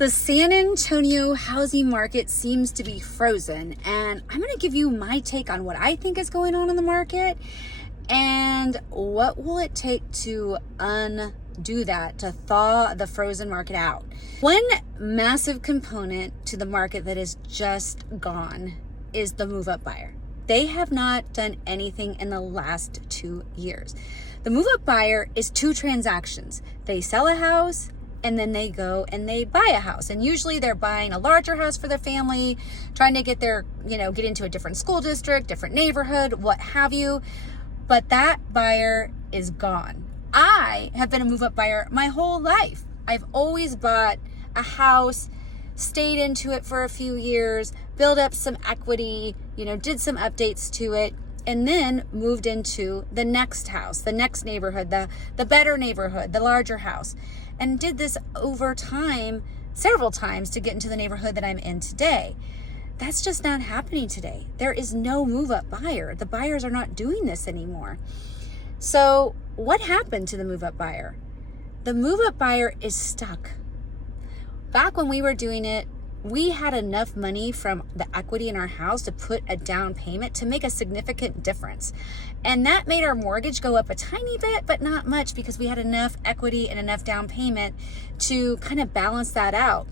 The San Antonio housing market seems to be frozen, and I'm going to give you my take on what I think is going on in the market and what will it take to undo that, to thaw the frozen market out. One massive component to the market that is just gone is the move-up buyer. They have not done anything in the last 2 years. The move-up buyer is 2 transactions. They sell a house and then they go and they buy a house. And usually they're buying a larger house for their family, trying to get get into a different school district, different neighborhood, what have you. But that buyer is gone. I have been a move-up buyer my whole life. I've always bought a house, stayed into it for a few years, built up some equity, did some updates to it, and then moved into the next house, the next neighborhood, the better neighborhood, the larger house, and did this over time, several times, to get into the neighborhood that I'm in today. That's just not happening today. There is no move-up buyer. The buyers are not doing this anymore. So what happened to the move-up buyer? The move-up buyer is stuck. Back when we were doing it, we had enough money from the equity in our house to put a down payment to make a significant difference. And that made our mortgage go up a tiny bit, but not much, because we had enough equity and enough down payment to kind of balance that out.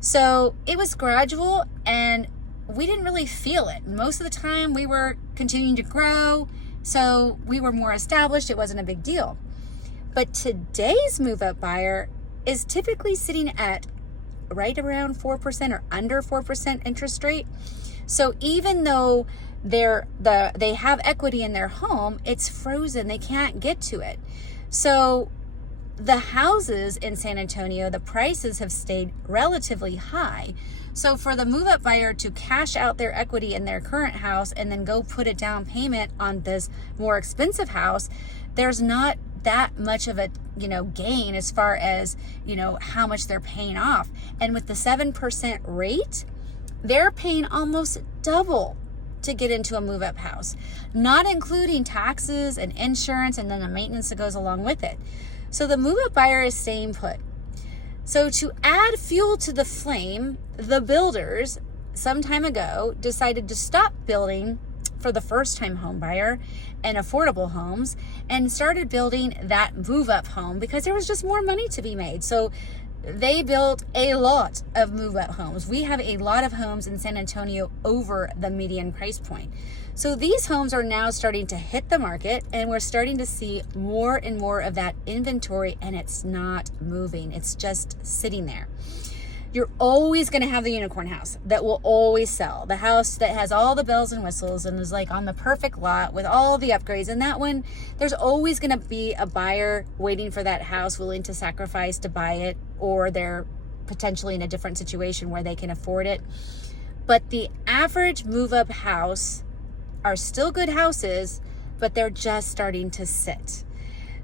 So it was gradual and we didn't really feel it. Most of the time we were continuing to grow, so we were more established. It wasn't a big deal. But today's move-up buyer is typically sitting at right around 4% or under 4% interest rate. So even though they have equity in their home, it's frozen. They can't get to it. So the houses in San Antonio, the prices have stayed relatively high. So for the move-up buyer to cash out their equity in their current house and then go put a down payment on this more expensive house, there's not that much of a gain as far as how much they're paying off. And with the 7% rate, they're paying almost double to get into a move-up house, not including taxes and insurance and then the maintenance that goes along with it. So the move-up buyer is staying put. So to add fuel to the flame, the builders some time ago decided to stop building for the first-time home buyer and affordable homes and started building that move-up home because there was just more money to be made. So they built a lot of move-up homes. We have a lot of homes in San Antonio over the median price point. So these homes are now starting to hit the market, and we're starting to see more and more of that inventory, and it's not moving. It's just sitting there. You're always going to have the unicorn house that will always sell. The house that has all the bells and whistles and is like on the perfect lot with all the upgrades. And that one, there's always going to be a buyer waiting for that house, willing to sacrifice to buy it, or they're potentially in a different situation where they can afford it. But the average move-up house are still good houses, but they're just starting to sit.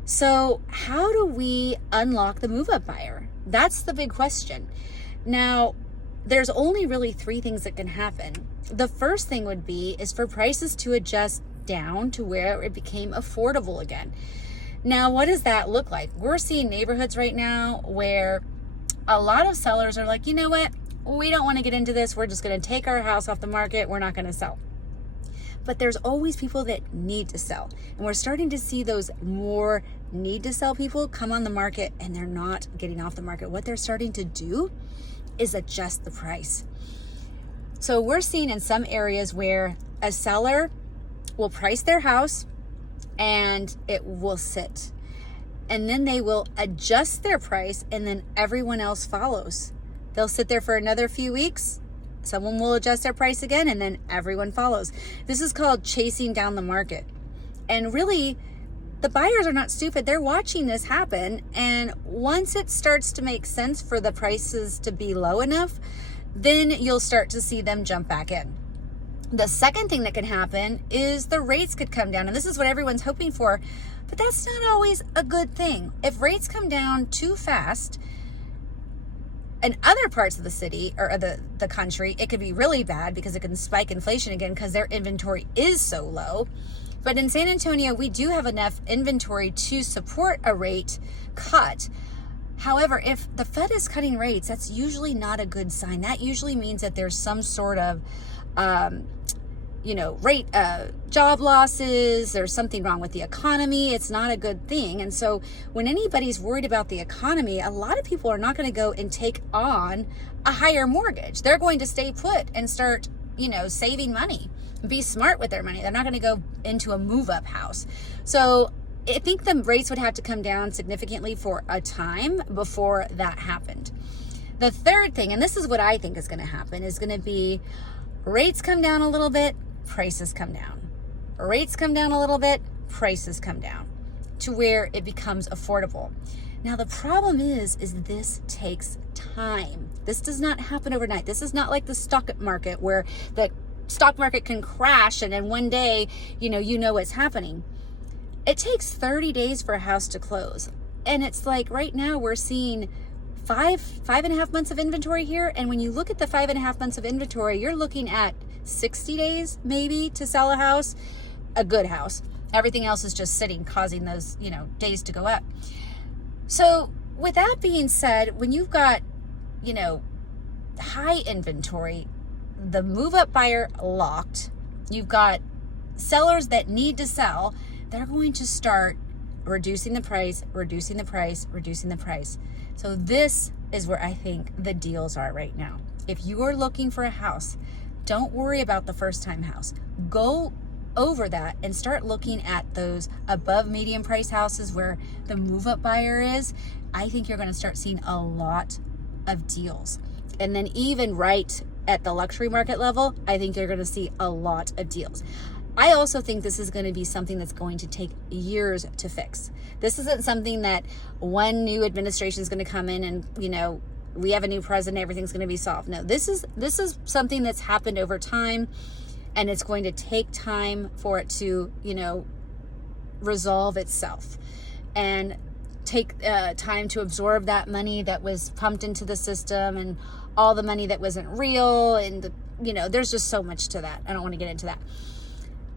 So how do we unlock the move-up buyer? That's the big question. Now, there's only really 3 things that can happen. The first thing would be is for prices to adjust down to where it became affordable again. Now, what does that look like? We're seeing neighborhoods right now where a lot of sellers are like, you know what? We don't want to get into this. We're just going to take our house off the market. We're not going to sell. But there's always people that need to sell. And we're starting to see those more need to sell people come on the market, and they're not getting off the market. What they're starting to do is adjust the price. So we're seeing in some areas where a seller will price their house and it will sit. And then they will adjust their price, and then everyone else follows. They'll sit there for another few weeks. Someone will adjust their price again, and then everyone follows. This is called chasing down the market. And really, the buyers are not stupid. They're watching this happen. And once it starts to make sense for the prices to be low enough, then you'll start to see them jump back in. The second thing that can happen is the rates could come down. And this is what everyone's hoping for, but that's not always a good thing. If rates come down too fast, in other parts of the city or the country, it could be really bad because it can spike inflation again because their inventory is so low. But in San Antonio, we do have enough inventory to support a rate cut. However, if the Fed is cutting rates, that's usually not a good sign. That usually means that there's some sort of, rate, job losses. There's something wrong with the economy. It's not a good thing. And so when anybody's worried about the economy, a lot of people are not going to go and take on a higher mortgage. They're going to stay put and start, saving money, be smart with their money. They're not going to go into a move-up house. So I think the rates would have to come down significantly for a time before that happened. The third thing, and this is what I think is going to happen, is going to be rates come down a little bit, prices come down. Rates come down a little bit, prices come down to where it becomes affordable. Now, the problem is this takes time. This does not happen overnight. This is not like the stock market where the stock market can crash and then one day, you know what's happening. It takes 30 days for a house to close. And it's like right now we're seeing 5.5 months of inventory here. And when you look at the 5.5 months of inventory, you're looking at 60 days maybe to sell a house, a good house. Everything else is just sitting, causing those, days to go up. So with that being said, when you've got, high inventory, the move-up buyer locked, you've got sellers that need to sell, they're going to start reducing the price. So this is where I think the deals are right now. If you are looking for a house, don't worry about the first time house. Go over that and start looking at those above medium price houses where the move-up buyer is. I think you're going to start seeing a lot of deals. And then even right at the luxury market level, I think you're going to see a lot of deals. I also think this is going to be something that's going to take years to fix. This isn't something that one new administration is going to come in and, we have a new president, everything's going to be solved. No, this is something that's happened over time, and it's going to take time for it to, resolve itself and take time to absorb that money that was pumped into the system and all the money that wasn't real. And, there's just so much to that. I don't want to get into that.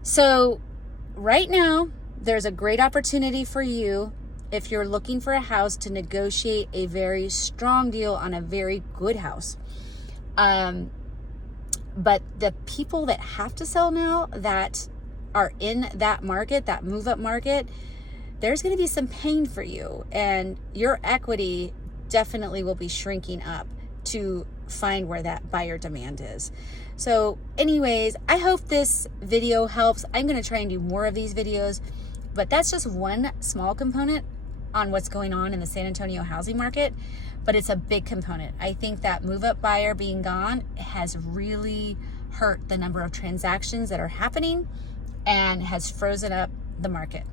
So right now, there's a great opportunity for you if you're looking for a house to negotiate a very strong deal on a very good house. But the people that have to sell now that are in that market, that move-up market, there's going to be some pain for you. And your equity definitely will be shrinking up to find where that buyer demand is. So anyways, I hope this video helps. I'm going to try and do more of these videos, but that's just one small component on what's going on in the San Antonio housing market, but it's a big component. I think that move-up buyer being gone has really hurt the number of transactions that are happening and has frozen up the market.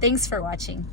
Thanks for watching.